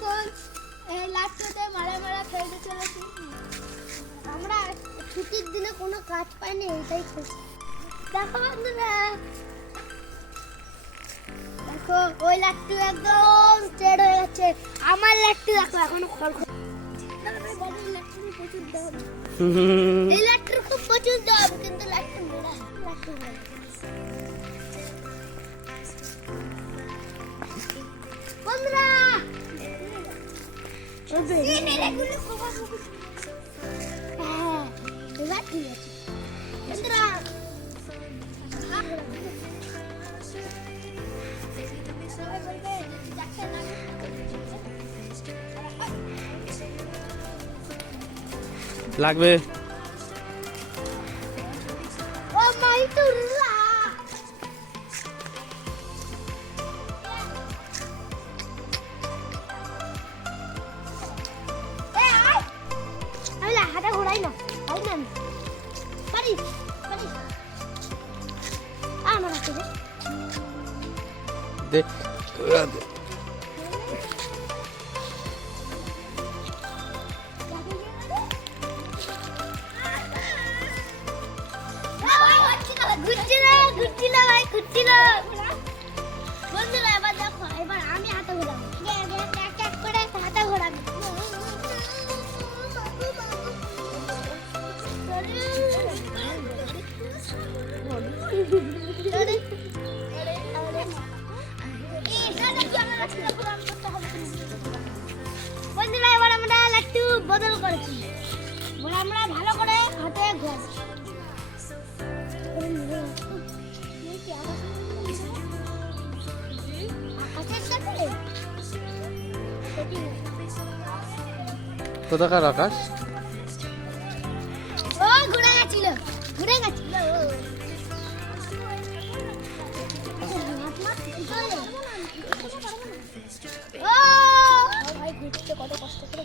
এখন এই লাট্টুতে মারা মারা খেলতে চলেছি। আমরা ছুটির দিনে কোনো কাজ পাইনি, এটাই খুশি। দেখো বন্ধুরা, দেখো ওই লাট্টু একদম চেড হয়ে গেছে। আমার লাট্টু দেখো এখনো খড়খড়। প্রচুর দাম, এই লাট্টুর খুব প্রচুর দাম, কিন্তু লাট্টু মেরা লাট্টু মেরা। বন্ধুরা হ্যাঁ এবার ঠিক আছে বন্ধুরা। লাগবে ও মাই তুল্লা আমি হাঁটা ঘোরাই না, পারি না, পারি পারি আমার হাতে দে দে ওরা দে। বন্ধুরা এবার দেখো, এবার আমি হাতে ঘোরাবো, এক এক করে হাতে ঘোরাবো। বন্ধুরা এবার আমরা লাট্টু বদল করেছি, এবার আমরা ভালো করে হাতে ঘোরাবো। কোথাকার আকাশ? ও ঘুরে গেছিল, ঘুরে গেছিল। ও ভাই ঘুরতে কত কষ্ট করে।